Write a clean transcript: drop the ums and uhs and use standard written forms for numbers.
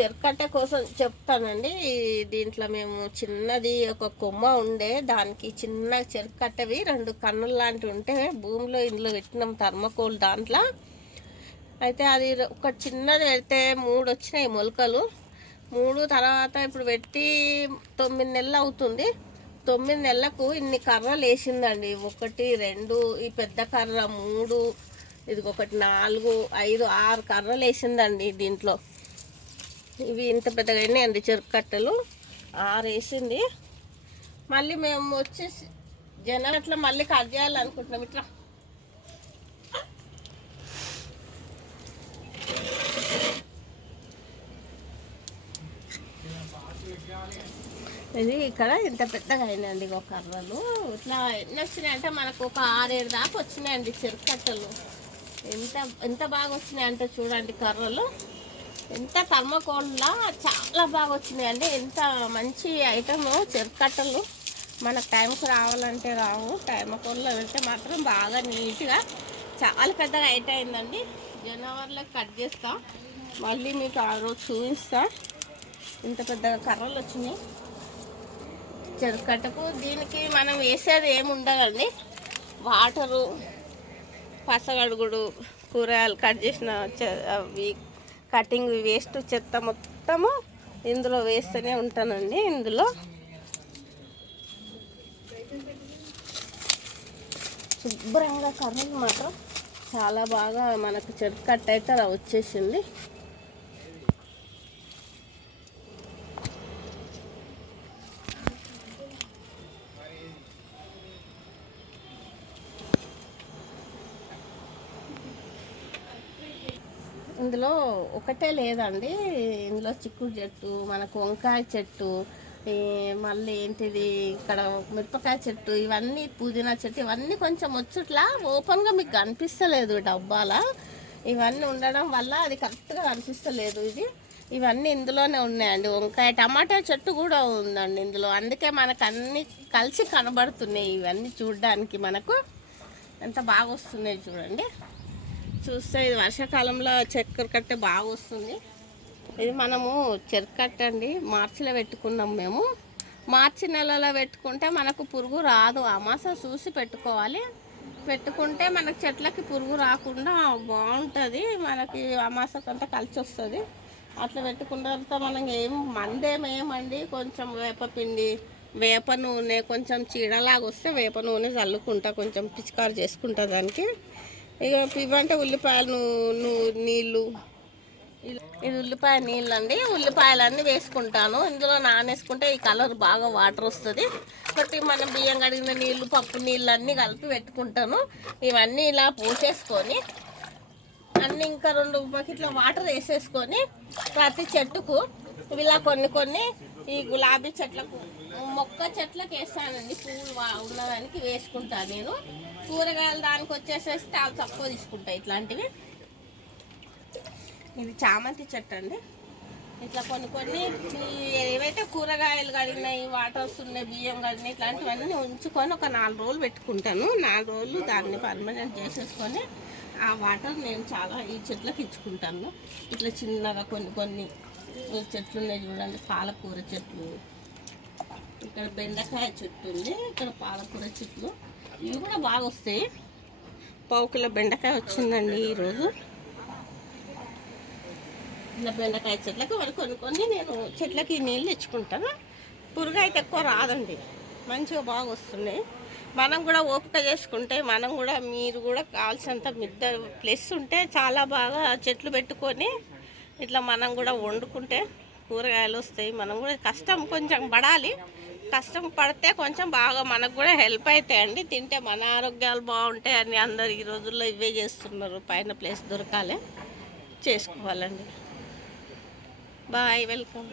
చెరకట్ట కోసం చెప్తానండి. దీంట్లో మేము చిన్నది ఒక కొమ్మ ఉండే, దానికి చిన్న చెరకట్టవి 2 కన్నులు లాంటివి ఉంటే భూమిలో ఇందులో పెట్టినాం థర్మకోల్ దాంట్లో. అయితే అది ఒక చిన్నది పెడితే 3 వచ్చినాయి మొలకలు. 3 తర్వాత ఇప్పుడు పెట్టి 9 నెలలు అవుతుంది. 9 నెలలకు ఇన్ని కర్రలు వేసిందండి. 1 2 ఈ పెద్ద కర్ర 3, ఇది 1 4 5 6 కర్రలు వేసిందండి దీంట్లో. ఇవి ఇంత పెద్దగా అయినాయండి చెరుకు 6 వేసింది. మళ్ళీ మేము వచ్చేసి అట్లా మళ్ళీ కట్ చేయాలనుకుంటున్నాం. ఇట్లా ఇది ఇక్కడ ఇంత పెద్దగా అయినాయండి ఒక కర్రలు. ఇట్లా ఎన్ని వచ్చినాయి అంటే మనకు ఒక 6 7 దాకా వచ్చినాయండి చెరుకు. ఎంత బాగా వచ్చినాయంటే చూడండి కర్రలు. ఎంత థర్మకోల్లా చాలా బాగా వచ్చినాయండి. ఎంత మంచి ఐటమ్ చెరుకు. మనకు టైంకి రావాలంటే రావు, థర్మకోల్లో వెళ్తే మాత్రం బాగా నీట్గా చాలా పెద్దగా ఐటమ్ అయిందండి. జనవరిలో కట్ చేస్తా, మళ్ళీ మీకు ఆ రోజు చూపిస్తా. ఇంత పెద్దగా కర్రలు వచ్చినాయి చెరుకు. దీనికి మనం వేసేది ఏముండదండి, వాటరు, పసగడుగుడు, కూరగాయలు కట్ చేసిన అవి కటింగ్ వేస్ట్ చెత్త మొత్తము ఇందులో వేస్తూనే ఉంటానండి. ఇందులో శుభ్రంగా కర్రలు మాత్రం చాలా బాగా మనకు చెరుకు అయితే అలా వచ్చేసింది. ఇందులో ఒకటే లేదండి, ఇందులో చిక్కుడు చెట్టు, మనకు వంకాయ చెట్టు, మళ్ళీ ఏంటిది ఇక్కడ మిరపకాయ చెట్టు, ఇవన్నీ పుదీనా చెట్టు, ఇవన్నీ కొంచెం వచ్చుట్లా ఓపెన్గా మీకు కనిపిస్తలేదు డబ్బాల. ఇవన్నీ ఉండడం వల్ల అది కరెక్ట్గా కనిపిస్తలేదు. ఇవన్నీ ఇందులోనే ఉన్నాయండి. వంకాయ, టమాటా చెట్టు కూడా ఉందండి ఇందులో. అందుకే మనకు అన్నీ కలిసి కనబడుతున్నాయి. ఇవన్నీ చూడడానికి మనకు ఎంత బాగా వస్తున్నాయి చూడండి. చూస్తే ఇది వర్షాకాలంలో చెరుకు బాగా వస్తుంది. ఇది మనము చెరుకు అండి మార్చిలో పెట్టుకున్నాం మేము. మార్చి నెలలో పెట్టుకుంటే మనకు పురుగు రాదు. అమాస చూసి పెట్టుకోవాలి. పెట్టుకుంటే మనకు చెట్లకి పురుగు రాకుండా బాగుంటుంది. మనకి అమాసకంతా కలిసి వస్తుంది. అట్లా పెట్టుకున్న తర్వాత మనం మందేమేమండి, కొంచెం వేపపిండి, వేప నూనె, కొంచెం చీడలాగా వస్తే వేప నూనె చల్లుకుంటా, కొంచెం పిచికారు చేసుకుంటా దానికి. ఇక ఇవంటే ఉల్లిపాయలు నీళ్ళు, ఇది ఉల్లిపాయ నీళ్ళు అండి. ఉల్లిపాయలన్నీ వేసుకుంటాను ఇందులో. నానేసుకుంటే ఈ కలర్ బాగా వాటర్ వస్తుంది. బట్ మనం బియ్యం కడిగిన నీళ్ళు, పప్పు నీళ్ళు అన్నీ కలిపి పెట్టుకుంటాను. ఇవన్నీ ఇలా పోసేసుకొని అన్నీ ఇంకా 2 బకెట్ల వాటర్ వేసేసుకొని ప్రతి చెట్టుకు ఇలా కొన్ని ఈ గులాబీ చెట్లకు, మొక్క చెట్లకు వేస్తానండి. పువ్వులు ఉన్నదానికి వేసుకుంటాను నేను. కూరగాయలు దానికి వచ్చేసేసి చాలా తక్కువ తీసుకుంటాయి ఇట్లాంటివి. ఇది చామంతి చెట్టు అండి. ఇట్లా కొన్ని ఏవైతే కూరగాయలు కడిగినాయి, వాటర్స్ ఉన్నాయి, బియ్యం కడిగినాయి, ఇట్లాంటివన్నీ ఉంచుకొని ఒక 4 రోజులు పెట్టుకుంటాను. 4 రోజులు దాన్ని పర్మనెంట్ చేసేసుకొని ఆ వాటర్ నేను చాలా ఈ చెట్లకు ఇచ్చుకుంటాను. ఇట్లా చిన్నగా కొన్ని చెట్లు ఉన్నాయి చూడండి. పాలకూర చెట్లు, ఇక్కడ బెండకాయ చెట్టు ఉంది, ఇక్కడ పాలకూర చెట్లు, ఇవి కూడా బాగా వస్తాయి. 1/2 కిలో బెండకాయ వచ్చిందండి ఈరోజు. ఇలా బెండకాయ చెట్లకు కొన్ని నేను చెట్లకి నీళ్ళు ఇచ్చుకుంటాను. పురుగు అయితే ఎక్కువ రాదండి, మంచిగా బాగా వస్తున్నాయి. మనం కూడా ఓపిక చేసుకుంటే, మనం కూడా మీరు కూడా కావాల్సినంత మిద్ద ప్లేస్ ఉంటే చాలా బాగా చెట్లు పెట్టుకొని ఇట్లా మనం కూడా వండుకుంటే కూరగాయలు వస్తాయి. మనం కూడా కష్టం కొంచెం పడాలి. కష్టం పడితే కొంచెం బాగా మనకు కూడా హెల్ప్ అవుతాయండి. తింటే మన ఆరోగ్యాలు బాగుంటాయి అని అందరు ఈ రోజుల్లో ఇవే చేస్తున్నారు. పైన ప్లేస్ దొరకాలి, చేసుకోవాలండి. Bye, welcome.